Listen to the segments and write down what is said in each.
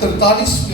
43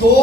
2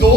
2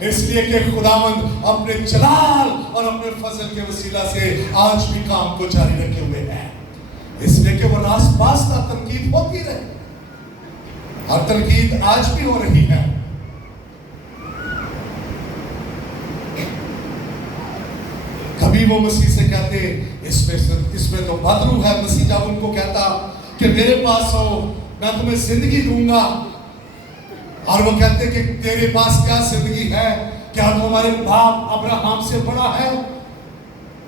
اس لیے کہ خداوند اپنے جلال اور اپنے فضل کے وسیلہ سے آج بھی کام کو جاری رکھے ہوئے ہیں، اس لیے کہ وہ راست باستہ تنقید ہوتی رہے، اور تنقید آج بھی ہو رہی ہے۔ کبھی وہ مسیح سے کہتے اس میں تو بدرو ہے، مسیح جب ان کو کہتا کہ میرے پاس ہو میں تمہیں زندگی دوں گا، اور وہ کہتے کہ تیرے پاس کیا زندگی ہے، کیا تو ہمارے باپ ابراہم سے بڑا ہے؟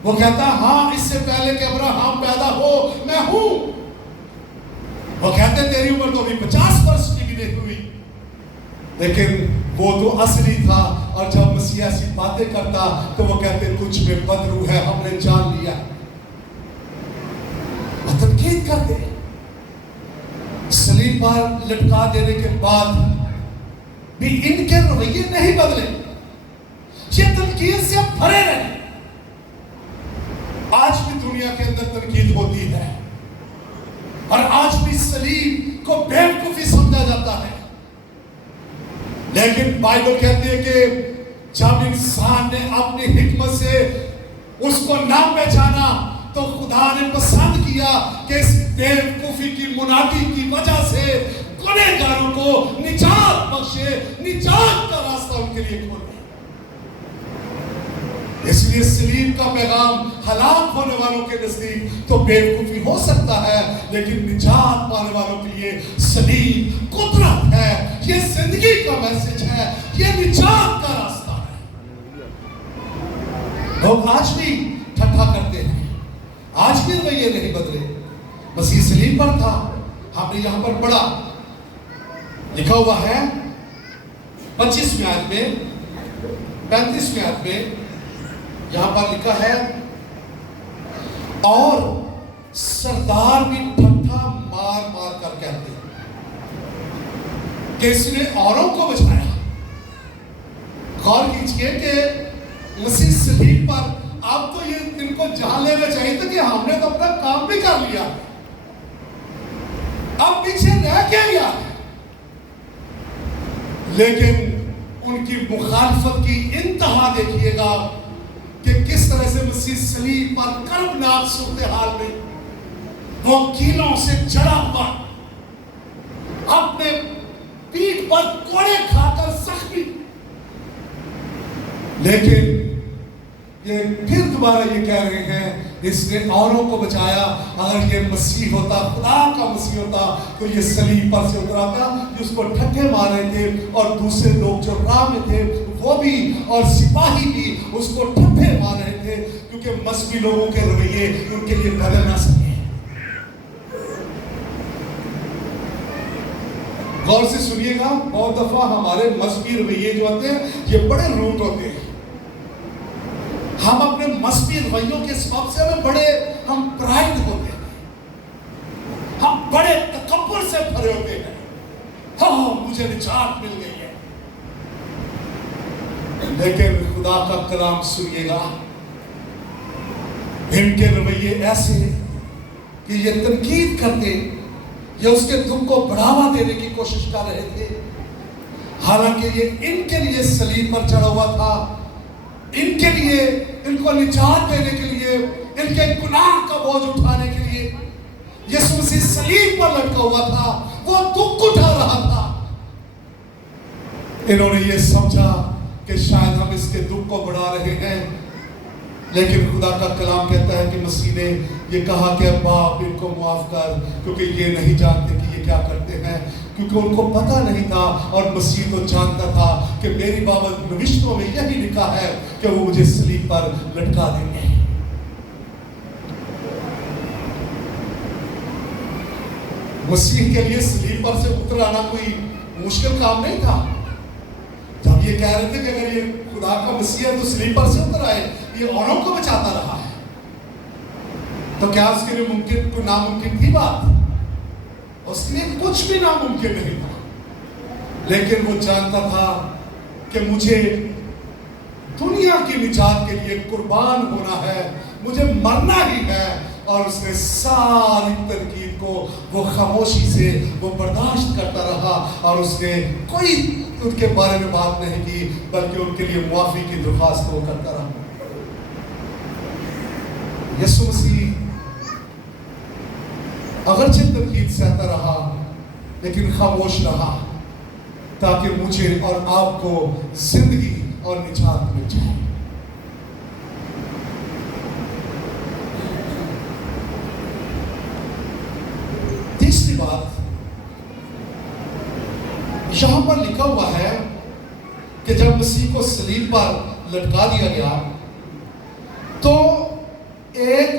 وہ کہتا ہاں، اس سے پہلے کہ ابراہم پیدا ہو میں ہوں۔ وہ کہتے تیری عمر تو ابھی 50 برس کی بھی نہیں ہوئی، لیکن وہ تو اصلی تھا، اور جب مسیح ایسی باتیں کرتا تو وہ کہتے کچھ میں بدرو ہے، ہم نے جان لیا۔ وہ تنقید کرتے، صلیب پر لٹکا دینے کے بعد بھی ان کے رویے نہیں بدلے، یہ تنقید سے بھرے رہے۔ آج بھی دنیا کے اندر تنقید ہوتی ہے، اور آج بھی صلیب کو بیوقوفی سمجھا جاتا ہے، لیکن بائبل کہتی ہے کہ جب انسان نے اپنی حکمت سے اس کو نہ پہچانا تو خدا نے پسند کیا کہ اس بیوقوفی کی منادی کی وجہ سے گنہگاروں کو نجات بخشے، نجات کا راستہ ان کے لیے کھولے۔ اس لیے صلیب کا پیغام ہلاک ہونے والوں کے نزدیک تو بیوقوفی ہو سکتا ہے، لیکن نجات پانے والوں کے لیے صلیب قدرت ہے، یہ زندگی کا میسج ہے، یہ نجات کا راستہ ہے۔ لوگ آج بھی ٹھٹھا کرتے ہیں، آج بھی رویے نہیں بدلے۔ مسیح صلیب پر تھا، ہم نے یہاں پر پڑھا، لکھا ہوا ہے 25ویں آیت میں، 35ویں آیت میں یہاں پر لکھا ہے، اور سردار بھی ٹھٹھا مار مار کر کہتے کہ اس نے اوروں کو بچایا۔ غور کیجئے کہ مسیح صلیب پر اب تو یہ ان کو جہاں لینا چاہیے تھا کہ ہم نے تو اپنا کام بھی کر لیا، اب پیچھے رہ کیا گیا، لیکن ان کی مخالفت کی انتہا دیکھیے گا کہ کس طرح سے مسیح صلیب پر کربناک صورتحال میں وہ کیلوں سے جڑا ہوا، اپنے پیٹھ پر کوڑے کھا کر زخمی، لیکن یہ پھر دوبارہ یہ کہہ رہے ہیں اس نے اوروں کو بچایا۔ اگر یہ مسیح ہوتا، خدا کا مسیح ہوتا، تو یہ صلیب پر سے اترا تھا، اس کو ٹھٹھے مار رہے تھے، اور دوسرے لوگ جو راہ میں تھے وہ بھی اور سپاہی بھی اس کو ٹھٹھے مار رہے تھے، کیونکہ مذہبی لوگوں کے رویے ان کے لیے بدل نہ سکے۔ غور سے سنیے گا، بہت دفعہ ہمارے مذہبی رویے جو ہوتے ہیں یہ بڑے روٹ ہوتے ہیں، ہم اپنے مذہبی رویوں کے سبب سے ہم پرائڈ ہوتے ہیں، ہم بڑے تکبر سے بھرے ہوتے ہیں، ہاں مجھے نجات مل گئی ہے۔ لیکن خدا کا کلام سنیے گا، ان کے رویے ایسے کہ یہ تنقید کرتے، یہ اس کے دکھ کو بڑھاوا دینے کی کوشش کر رہے تھے، حالانکہ یہ ان کے لیے صلیب پر چڑھا ہوا تھا، ان کے لیے، ان کو نجات دینے کے لیے، ان کے گناہ کا بوجھ اٹھانے کے لیے یسوع مسیح صلیب پر لٹکا ہوا تھا، وہ دکھ اٹھا رہا تھا۔ انہوں نے یہ سمجھا کہ شاید ہم اس کے دکھ کو بڑھا رہے ہیں، لیکن خدا کا کلام کہتا ہے کہ مسیح نے یہ کہا کہ باپ ان کو معاف کر، کیونکہ یہ نہیں جانتے کہ یہ کیا کرتے ہیں، کیونکہ ان کو پتہ نہیں تھا، اور مسیح تو جانتا تھا کہ میری بابت نوشتوں میں یہی لکھا ہے کہ وہ مجھے صلیب پر لٹکا دیں گے۔ مسیح کے لیے صلیب پر سے اتر آنا کوئی مشکل کام نہیں تھا۔ جب یہ کہہ رہے تھے کہ اگر یہ خدا کا مسیح ہے تو صلیب پر سے اتر آئے، یہ اوروں کو بچاتا رہا ہے، تو کیا اس کے لیے ممکن کوئی ناممکن تھی بات؟ اس کے لیے کچھ بھی ناممکن نہیں تھا، لیکن وہ جانتا تھا کہ مجھے دنیا کی نجات کے لیے قربان ہونا ہے، مجھے مرنا ہی ہے، اور اس نے ساری تنقید کو وہ خاموشی سے وہ برداشت کرتا رہا، اور اس نے کوئی ان کے بارے میں بات نہیں کی، بلکہ ان کے لیے معافی کی درخواست وہ کرتا رہا۔ یسوع مسیح اگرچہ تنقید سہتا رہا لیکن خاموش رہا تاکہ مجھے اور آپ کو زندگی اور نجات مل جائے۔ تیسری بات یہاں پر لکھا ہوا ہے کہ جب مسیح کو صلیب پر لٹکا دیا گیا تو ایک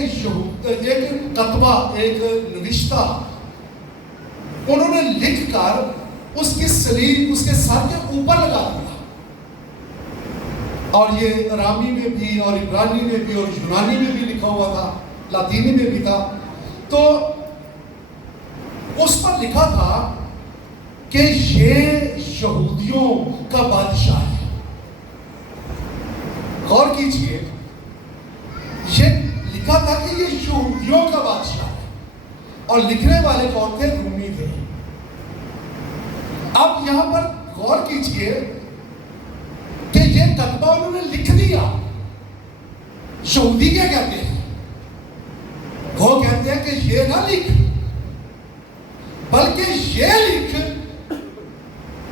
کتبہ، ایک نوشتہ انہوں نے لکھ کر اس کی صلیب اس کے سر کے اوپر لگا دیا، اور یہ ارامی میں بھی اور عبرانی میں بھی اور یونانی میں بھی لکھا ہوا تھا، لاطینی میں بھی تھا۔ تو اس پر لکھا تھا کہ یہ یہودیوں کا بادشاہ ہے۔ غور کیجئے، یہ لکھا تھا کہ یہ یہودیوں کا بادشاہ ہے، اور لکھنے والے کون تھے؟ رومی تھے۔ اب یہاں پر غور کیجئے کہ یہ کتبہ انہوں نے لکھ دیا۔ یہودی کیا کہتے ہیں؟ وہ کہتے ہیں کہ یہ نہ لکھ، بلکہ یہ لکھ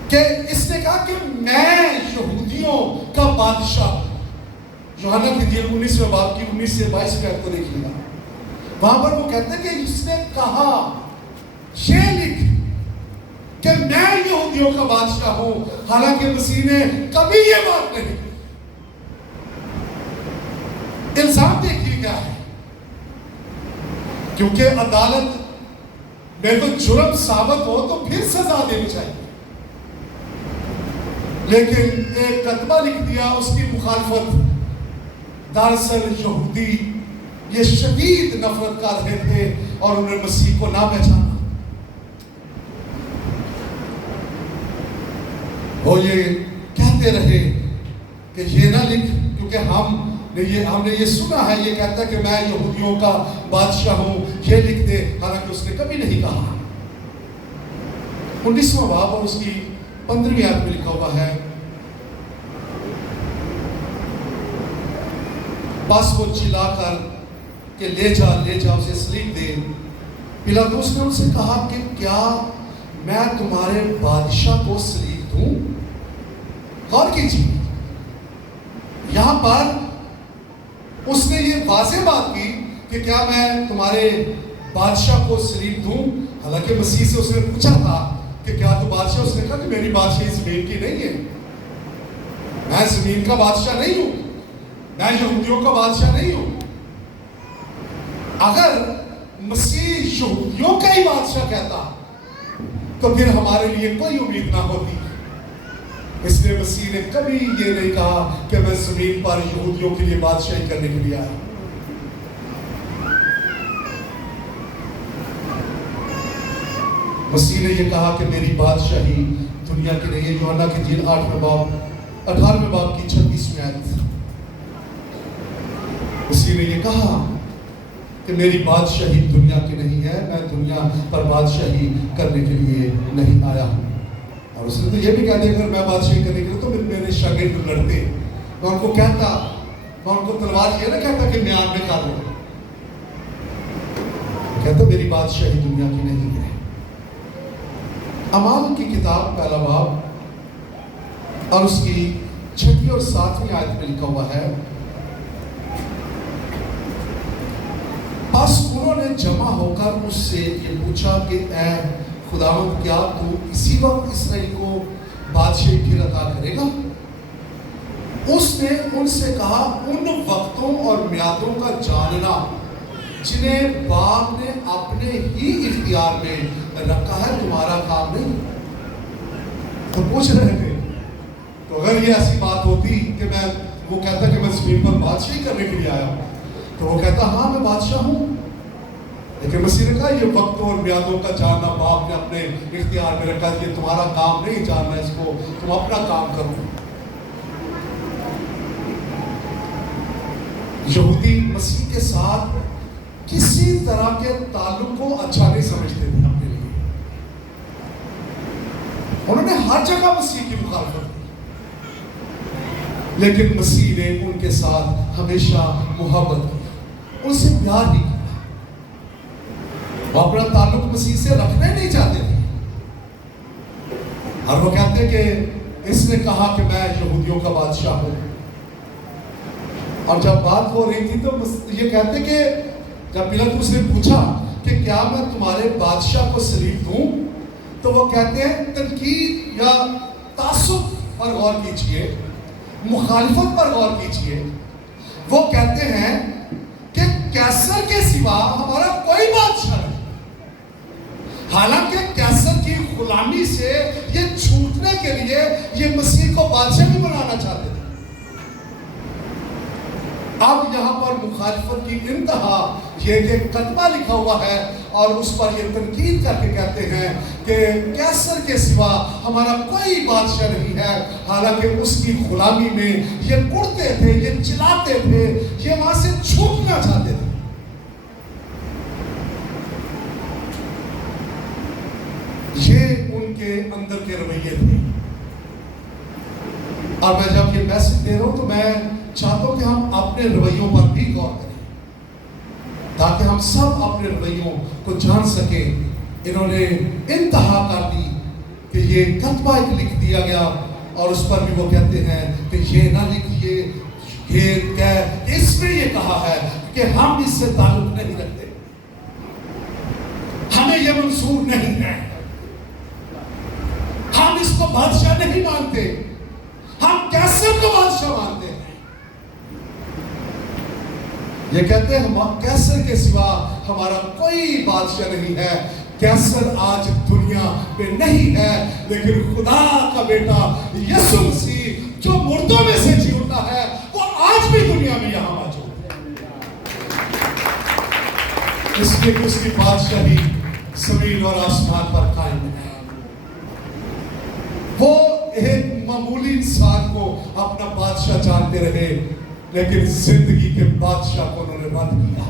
کہ اس نے کہا کہ میں یہودیوں کا بادشاہ ہوں۔ یوحنا کی انجیل 19 باب کی 19 سے 22 کا کو دیکھیے گا، وہاں پر وہ کہتے ہیں کہ اس نے کہا یہ لکھ کہ میں یہودیوں کا بادشاہ ہوں، حالانکہ مسیح نے کبھی یہ بات نہیں کی۔ الزام دیکھیے کیا ہے، کیونکہ عدالت میں تو جرم ثابت ہو تو پھر سزا دینی چاہیے، لیکن ایک کتبہ لکھ دیا اس کی مخالفت۔ دراصل یہودی یہ شدید نفرت کر رہے تھے اور انہوں نے مسیح کو نہ پہچانا۔ وہ یہ کہتے رہے کہ یہ نہ لکھ، کیونکہ ہم نے یہ سنا ہے، یہ کہتا ہے کہ میں یہودیوں کا بادشاہ ہوں، یہ لکھ دے، حالانکہ اس نے کبھی نہیں کہا۔ 19واں باب اور اس کی 15ویں آیت میں لکھا ہوا ہے، بس وہ چلا کر کہ لے جا اسے صلیب دے۔ پیلاطس نے ان سے کہا کہ کیا میں تمہارے بادشاہ کو صلیب دوں؟ غور کیجیے، یہاں پر اس نے یہ واضح بات کی کہ کیا میں تمہارے بادشاہ کو صلیب دوں، حالانکہ مسیح سے اس نے پوچھا تھا کہ کیا تو بادشاہ؟ اس نے کہا کہ میری بادشاہی زمین کی نہیں ہے، میں زمین کا بادشاہ نہیں ہوں، میں یہودیوں کا بادشاہ نہیں ہوں۔ اگر مسیح یہودیوں کا ہی بادشاہ کہتا تو پھر ہمارے لیے کوئی امید نہ ہوتی، اس لیے مسیح نے کبھی یہ نہیں کہا کہ میں زمین پر یہودیوں کے لیے بادشاہی کرنے کے لیے آیا۔ مسیح نے یہ کہا کہ میری بادشاہی دنیا کی نہیں ہے۔ یوحنا کی انجیل 18ویں باب کی 36ویں آیت، مسیح نے یہ کہا کہ میری بادشاہی دنیا کی نہیں ہے، میں دنیا پر بادشاہی کرنے کے لیے نہیں آیا ہوں۔ اور اس نے تو یہ بھی کہا کہ اگر میں بادشاہی کرنے کے لیے تو میرے شاگرد لڑتے، میں ان کو کہتا، میں ان کو تلوار یہ نہ کہتا کہ میان میں کر لو، کہتا میری بادشاہی دنیا کی نہیں ہے۔ اعمال کی کتاب 1 باب اور اس کی 6 اور 7 آیت میں لکھا ہوا ہے، بس انہوں نے جمع ہو کر اس سے یہ پوچھا کہ اے خداوند کیا تو اسی وقت اسرائیل کو بادشاہی پھر عطا کرے گا؟ اس نے ان سے کہا ان وقتوں اور میعادوں کا جاننا جنہیں باپ نے اپنے ہی اختیار میں رکھا ہے تمہارا کام نہیں۔ تو پوچھ رہے تھے، تو اگر یہ ایسی بات ہوتی کہ وہ کہتا کہ میں زمین پر بادشاہی کرنے کے لیے آیا ہوں، تو وہ کہتا ہاں میں بادشاہ ہوں، لیکن مسیح نے کہا یہ وقتوں اور میعادوں کا جاننا باپ نے اپنے اختیار میں رکھا، یہ تمہارا کام نہیں جاننا، اس کو تم اپنا کام کرو۔ یہودی مسیح کے ساتھ کسی طرح کے تعلق کو اچھا نہیں سمجھتے تھے اپنے لیے، انہوں نے ہر جگہ مسیح کی مخالفت کی، لیکن مسیح نے ان کے ساتھ ہمیشہ محبت کی، ان سے پیار بھی کیا، وہ اپنا تعلق مسیح سے رکھنا ہی نہیں چاہتے تھے۔ اور وہ کہتے ہیں کہ اس نے کہا کہ میں یہودیوں کا بادشاہ ہوں، اور جب بات ہو رہی تھی تو یہ کہتے ہیں کہ جب پیلاطس نے پوچھا کہ کیا میں تمہارے بادشاہ کو سلیب دوں، تو وہ کہتے ہیں تنقید یا تعصب پر غور کیجئے، مخالفت پر غور کیجئے، وہ کہتے ہیں کہ کیسر کے سوا ہمارا کوئی بادشاہ نہیں۔ حالانکہ کیسر کی غلامی سے یہ چھوٹنے کے لیے یہ مسیح کو بادشاہ بھی بنانا چاہتے تھے۔ اب یہاں پر مخالفت کی انتہا یہ کہ کتبہ لکھا ہوا ہے اور اس پر یہ تنقید کر کے کہتے ہیں کہ کیسر کے سوا ہمارا کوئی بادشاہ نہیں ہے، حالانکہ اس کی غلامی میں یہ کڑتے تھے، یہ چلاتے تھے، یہ وہاں سے چھوٹنا چاہتے تھے۔ یہ ان کے اندر کے رویے تھے۔ اور میں جب یہ میسج دے رہا ہوں تو میں چاہتا ہوں کہ ہم اپنے رویوں پر بھی غور کریں تاکہ ہم سب اپنے رویوں کو جان سکیں۔ انہوں نے انتہا کر دی کہ یہ کتبہ ایک لکھ دیا گیا اور اس پر بھی وہ کہتے ہیں کہ یہ نہ لکھیے، اس میں یہ کہا ہے کہ ہم اس سے تعلق نہیں رکھتے، ہمیں یہ منظور نہیں ہے، ہم اس کو بادشاہ نہیں مانتے، ہم کیسر کو بادشاہ مانتے ہیں۔ یہ کہتے ہیں کیسر کے سوا ہمارا کوئی بادشاہ نہیں ہے۔ کیسر آج دنیا میں نہیں ہے، لیکن خدا کا بیٹا یسوع مسیح جو مردوں میں سے جی اٹھا ہے وہ آج بھی دنیا میں یہاں موجود ہے۔ اس لیے اس کی بادشاہی زمین اور آسمان پر قائم ہے۔ وہ ایک معمولی انسان کو اپنا بادشاہ جانتے رہے، لیکن زندگی کے بادشاہ کو انہوں نے رد کیا۔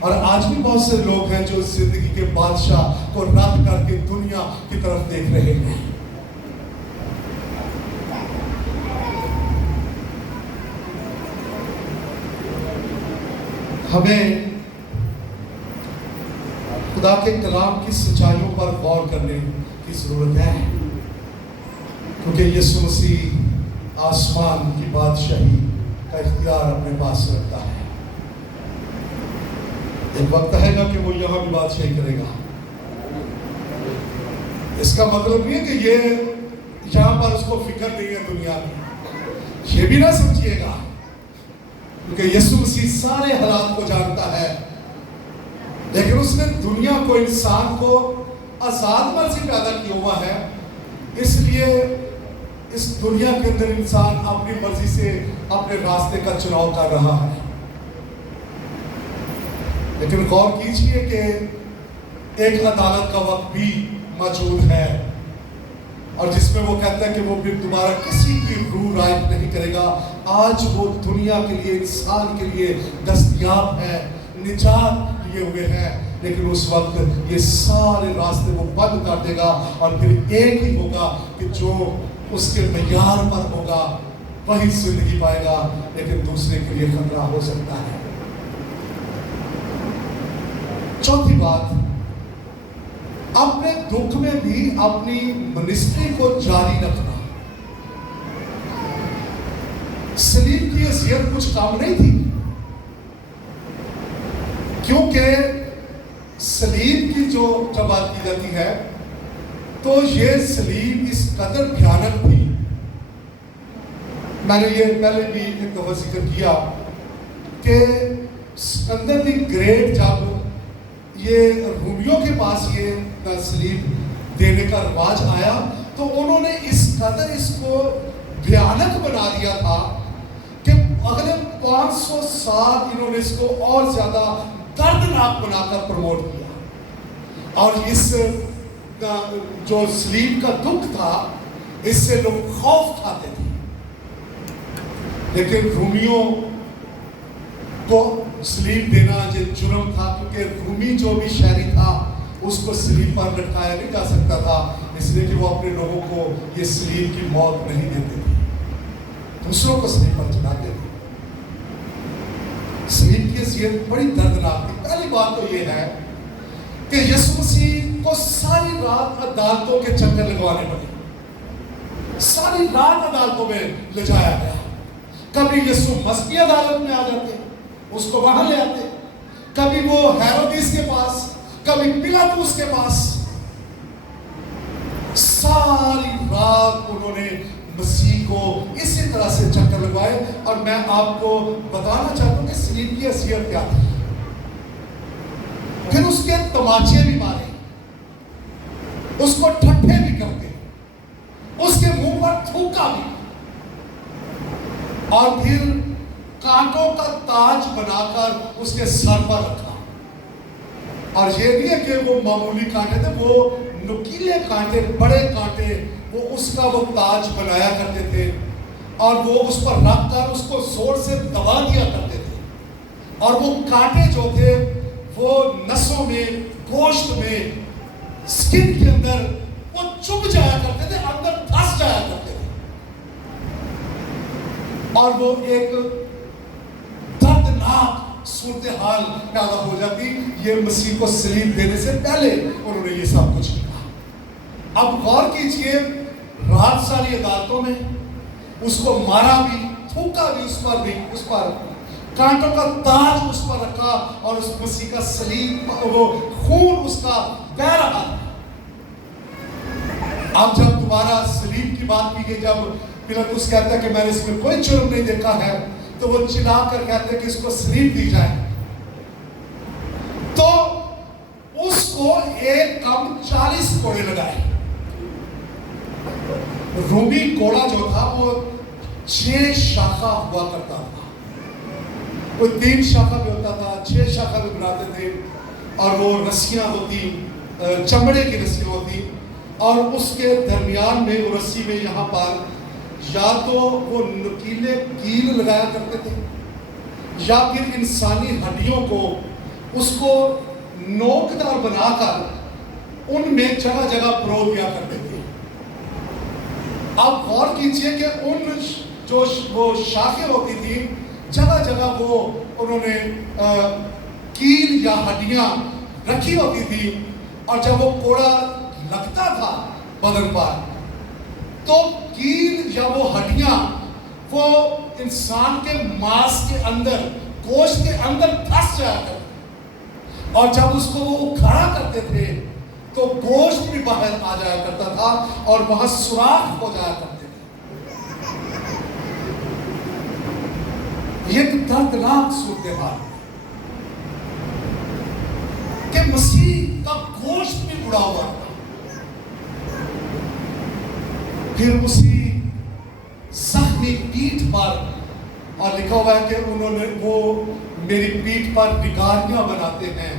اور آج بھی بہت سے لوگ ہیں جو زندگی کے بادشاہ کو رد کر کے دنیا کی طرف دیکھ رہے ہیں۔ ہمیں خدا کے کلام کی سچائیوں پر غور کرنے کی ضرورت ہے، کیونکہ یسوع مسیح آسمان کی بادشاہی کا اختیار اپنے پاس رکھتا ہے۔ ایک وقت آئے گا کہ وہ یہاں بھی بادشاہی کرے گا۔ اس کا مطلب نہیں ہے کہ یہ یہاں پر اس کو فکر نہیں ہے دنیا کی، یہ بھی نہ سمجھیے گا، کیونکہ یسوع مسیح سارے حالات کو جانتا ہے، لیکن اس نے دنیا کو، انسان کو آزاد مرضی پیدا کیا ہوا ہے، اس لیے اس دنیا کے اندر انسان اپنی مرضی سے اپنے راستے کا چناؤ کر رہا ہے۔ لیکن غور کیجئے کہ ایک عدالت کا وقت بھی موجود ہے، اور جس میں وہ کہتا ہے کہ وہ پھر دوبارہ کسی کی روح رائج نہیں کرے گا۔ آج وہ دنیا کے لیے، انسان کے لیے دستیاب ہے، نجات لیے ہوئے ہیں، لیکن اس وقت یہ سارے راستے وہ بند کر دے گا، اور پھر ایک ہی ہوگا کہ جو اس کے معیار پر ہوگا وہی زندگی پائے گا، لیکن دوسرے کے لیے خطرہ ہو سکتا ہے۔ چوتھی بات، اپنے دکھ میں بھی اپنی منسٹری کو جاری رکھنا۔ سلیب کی اذیت کچھ کام نہیں تھی، کیونکہ سلیب کی جو بات کی جاتی ہے تو یہ سلیب اس قدر بھیانک تھی۔ میں نے یہ پہلے بھی ایک دفعہ ذکر کیا کہ اسکندر دی گریٹ جب یہ رومیوں کے پاس یہ سلیب دینے کا رواج آیا تو انہوں نے اس قدر اس کو بھیانک بنا دیا تھا کہ اگلے 500 سال انہوں نے اس کو اور زیادہ دردناک بنا کر پروموٹ کیا، اور اس جو سلیب کا دکھ تھا اس سے لوگ خوف کھاتے تھے۔ لیکن رومیوں کو سلیب دینا یہ جرم تھا، کیونکہ رومی جو بھی شہری تھا اس کو سلیب پر لٹکایا نہیں جا سکتا تھا، اس لیے کہ وہ اپنے لوگوں کو یہ سلیب کی موت نہیں دیتے تھے، دوسروں کو سلیب پر چڑھا دیتے۔ سلیب کی اذیت بڑی دردناک تھی۔ پہلی بات تو یہ ہے کہ یسوع مسیح کو ساری رات عدالتوں کے چکر لگوانے پڑے، ساری رات عدالتوں میں لے جایا گیا۔ کبھی یسوع مسیح عدالت میں آ جاتے، اس کو وہاں لے آتے، کبھی وہ ہیرودیس کے پاس، کبھی پلاطس کے پاس۔ ساری رات انہوں نے مسیح کو اسی طرح سے چکر لگوائے، اور میں آپ کو بتانا چاہتا ہوں کہ سلیب کی اذیت کیا تھی۔ پھر اس کے تماچے بھی مارے، اس کو ٹھٹھے بھی کرتے، اس کے منہ پر تھوکا بھی، اور پھر کانٹوں کا تاج بنا کر اس کے سر پر رکھا۔ اور یہ نہیں ہے کہ وہ معمولی کانٹے تھے، وہ نکیلے کانٹے، بڑے کانٹے، وہ اس کا وہ تاج بنایا کرتے تھے، اور وہ اس پر رکھ کر اس کو زور سے دبا دیا کرتے تھے، اور وہ کانٹے جو تھے وہ نسوں میں، گوشت میں، سکن کے اندر وہ چبھ جایا کرتے تھے، اندر دھس جایا کرتے تھے، اور وہ ایک دردناک صورتحال پیدا ہو جاتی۔ یہ مسیح کو سلیب دینے سے پہلے انہوں نے یہ سب کچھ کیا۔ اب غور کیجئے، رات ساری عدالتوں میں اس کو مارا بھی، تھوکا بھی، اس پر بھی، اس پر کانٹوں کا تاج اس پر رکھا، اور اس مسیح کا سلیب، وہ خون اس کا بہہ رہا۔ اب جب دوبارہ سلیب کی بات کی گئی، جب پلاطس کہتا ہے کہ میں نے اس میں کوئی جرم نہیں دیکھا ہے، تو وہ چلا کر کہتے ہیں کہ اس کو سلیب دی جائے، تو اس کو ایک کم 40 کوڑے لگائے۔ رومی کوڑا جو تھا وہ 6 شاخہ ہوا کرتا تھا، وہ 3 شاخہ بھی ہوتا تھا، 6 شاخہ بھی بناتے تھے، اور وہ رسیاں ہوتی، چمڑے کی رسیاں ہوتی، اور اس کے درمیان میں وہ رسی میں یہاں پر یا تو وہ نکیلے کیل لگایا کرتے تھے، یا پھر انسانی ہڈیوں کو اس کو نوکدار بنا کر ان میں جگہ جگہ پرو دیا کرتے تھے۔ آپ غور کیجئے کہ ان جو وہ شاخیں ہوتی تھی، جگہ جگہ وہ انہوں نے کیل یا ہڈیاں رکھی ہوتی تھی، اور جب وہ کوڑا لگتا تھا بدن پر، تو کیل یا وہ ہڈیاں وہ انسان کے ماس کے اندر، گوشت کے اندر دھس جایا کرتی، اور جب اس کو وہ اکھاڑا کرتے تھے تو گوشت بھی باہر آ جایا کرتا تھا، اور وہاں سوراخ ہو جایا کرتے تھے۔ یہ ایک دردناک صورتحال کہ مسیح کا گوشت بھی اڑا ہوا تھا۔ پھر اسی زخمی پیٹھ پر، اور لکھا ہوا ہے کہ انہوں نے وہ میری پیٹھ پر رگاریاں بناتے ہیں۔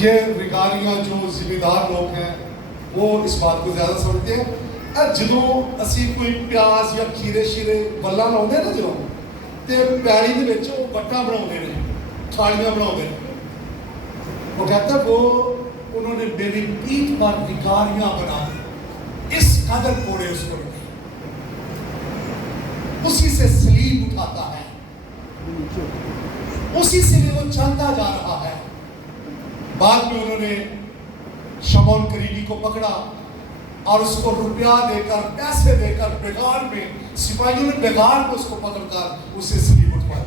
یہ رگاریاں جو ذمہ دار لوگ ہیں وہ اس بات کو زیادہ سمجھتے ہیں، جدوں اسی کوئی پیاز یا کھیرے شیرے بلا لاؤندے نا، جو تے پیاڑی دے وچ وہ بٹا بناؤندے نے، تھالیاں بناؤندے نے، وہ کہتا ہے وہ انہوں نے میری پیٹھ پر رگاریاں بنا دی، اس قدر کوڑے اس کو لگے۔ اسی سے سلیب اٹھاتا ہے، اسی سے وہ چلتا جا رہا ہے۔ بعد میں انہوں نے شمعون قریبی کو پکڑا، اور اس کو روپیہ دے کر، پیسے دے کر، بغار میں سپاہیوں نے بغار میں اس کو پکڑ کر اسے سلیب اٹھوایا۔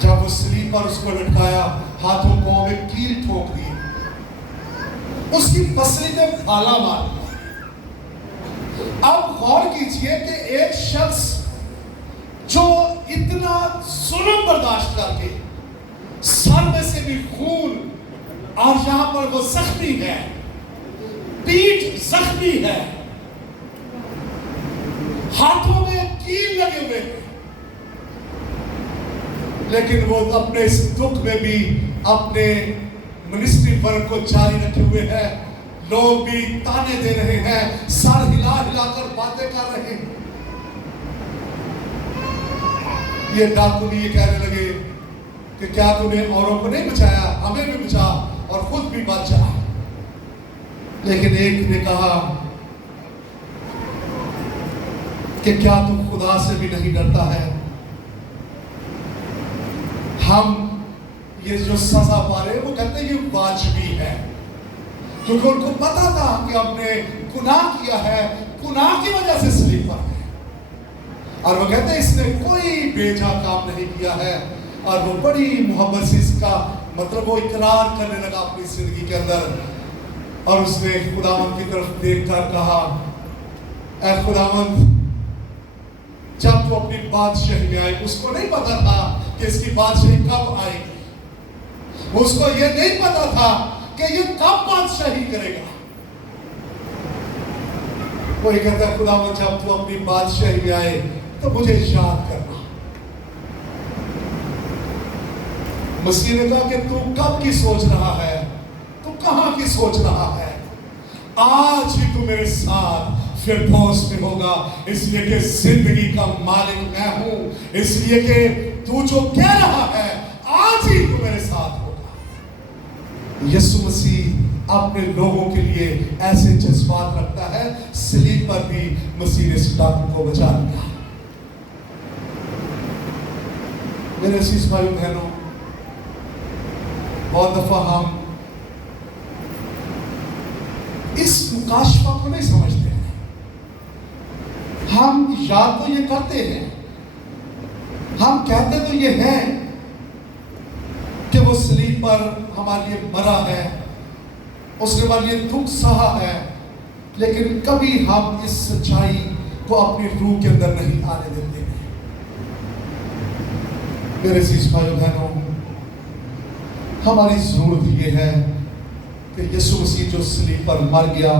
جب اس سلیب پر اس کو لٹکایا، ہاتھوں کو میں کیل ٹھوک دی، اس کی پسلی میں پھالا مار دیا۔ اب غور کیجئے کہ ایک شخص جو اتنا ظلم برداشت کر کے، سر میں سے بھی خون، اور یہاں پر وہ زخمی ہے، پیٹھ زخمی ہے، ہاتھوں میں کیل لگے ہوئے ہیں، لیکن وہ اپنے اس دکھ میں بھی اپنے منسٹری ورک کو جاری رکھے ہوئے ہیں۔ لوگ بھی تانے دے رہے ہیں، سر ہلا ہلا کر باتیں کر رہے ہیں۔ یہ ڈاکو بھی یہ کہنے لگے کہ کیا تم نے اوروں کو نہیں بچایا، ہمیں بھی بچا۔ اور خود بھی بچ جائے. لیکن ایک نے کہا کہ کیا تو خدا سے بھی نہیں ڈرتا ہے؟ ہم یہ جو سزا پا رہے ہیں وہ کہتے ہیں یہ واجبی ہے، کیونکہ ان کو پتا تھا کہ ہم نے گناہ کیا ہے، گناہ کی وجہ سے صلیب پر ہے. اور وہ کہتے ہیں اس نے کوئی بیجا کام نہیں کیا ہے. اور وہ بڑی محبت سے اس کا مطلب وہ اقرار کرنے لگا اپنی زندگی کے اندر. اور اس نے خداوند کی طرف دیکھ کر کہا، اے خداوند، جب وہ اپنی بادشاہی میں آئے، اس کو نہیں پتا تھا کہ اس کی بادشاہی کب آئے گی. اس کو یہ نہیں پتا تھا کہ یہ کب بادشاہی کرے گا. وہی کہتا ہے خداوند جب تو اپنی بادشاہی میں آئے تو مجھے یاد کرنا. مسیح نے کہا کہ تو کب کی سوچ رہا ہے، تو کہاں کی سوچ رہا ہے؟ آج ہی تو میرے ساتھ فردوس میں ہوگا، اس لیے کہ زندگی کا مالک میں ہوں، اس لیے کہ تو جو کہہ رہا ہے آج ہی تو میرے ساتھ ہوگا. یسوع مسیح اپنے لوگوں کے لیے ایسے جذبات رکھتا ہے. صلیب پر بھی مسیح نے اس ڈاکو کو بچا لیا. میرے عزیز بھائیو بہنوں، بہت دفعہ ہم اس مکاشفہ کو نہیں سمجھتے ہیں. ہم یاد تو یہ کرتے ہیں، ہم کہتے تو یہ ہیں کہ وہ صلیب پر ہمارے لیے مرا ہے، اس نے ہمارے لیے دکھ سہا ہے، لیکن کبھی ہم اس سچائی کو اپنی روح کے اندر نہیں آنے دیتے ہیں. میرے عزیز بھائیو بہنوں، ہماری ضرورت یہ ہے کہ یسوع مسیح جو صلیب پر مر گیا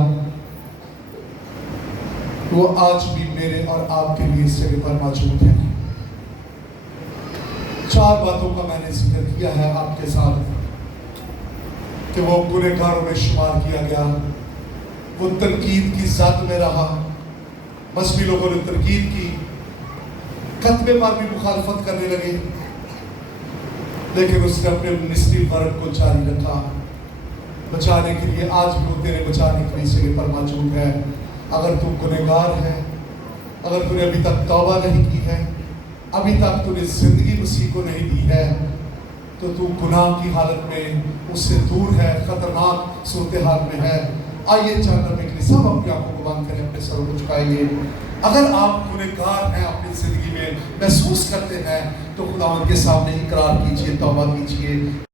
وہ آج بھی میرے اور آپ کے لیے اس جگہ پر موجود ہے. 4 باتوں کا میں نے ذکر کیا ہے آپ کے ساتھ کہ وہ گنہگاروں میں شمار کیا گیا، وہ تنقید کی ذات میں رہا، مذہبی لوگوں نے تنقید کی، خطبے پر بھی مخالفت کرنے لگے، لیکن اس نے اپنے منسٹری ورک کو جاری رکھا. بچانے کے لیے آج بھی وہ تیرے بچانے کے لیے اس جگہ پر موجود ہے. اگر تو گنہگار ہے، اگر تو نے ابھی تک توبہ نہیں کی ہے، ابھی تک تو نے زندگی مسیح کو نہیں دی ہے، تو تو گناہ کی حالت میں اس سے دور ہے، خطرناک صورتحال میں ہے. آئیے چند لمحے کے لیے سب اپنی آنکھوں کو بند کریں، اپنے سروں کو جھکائیں گے. اگر آپ گنہگار ہیں، اپنی زندگی میں محسوس کرتے ہیں، تو خداوند کے سامنے اقرار کیجئے، توبہ کیجئے.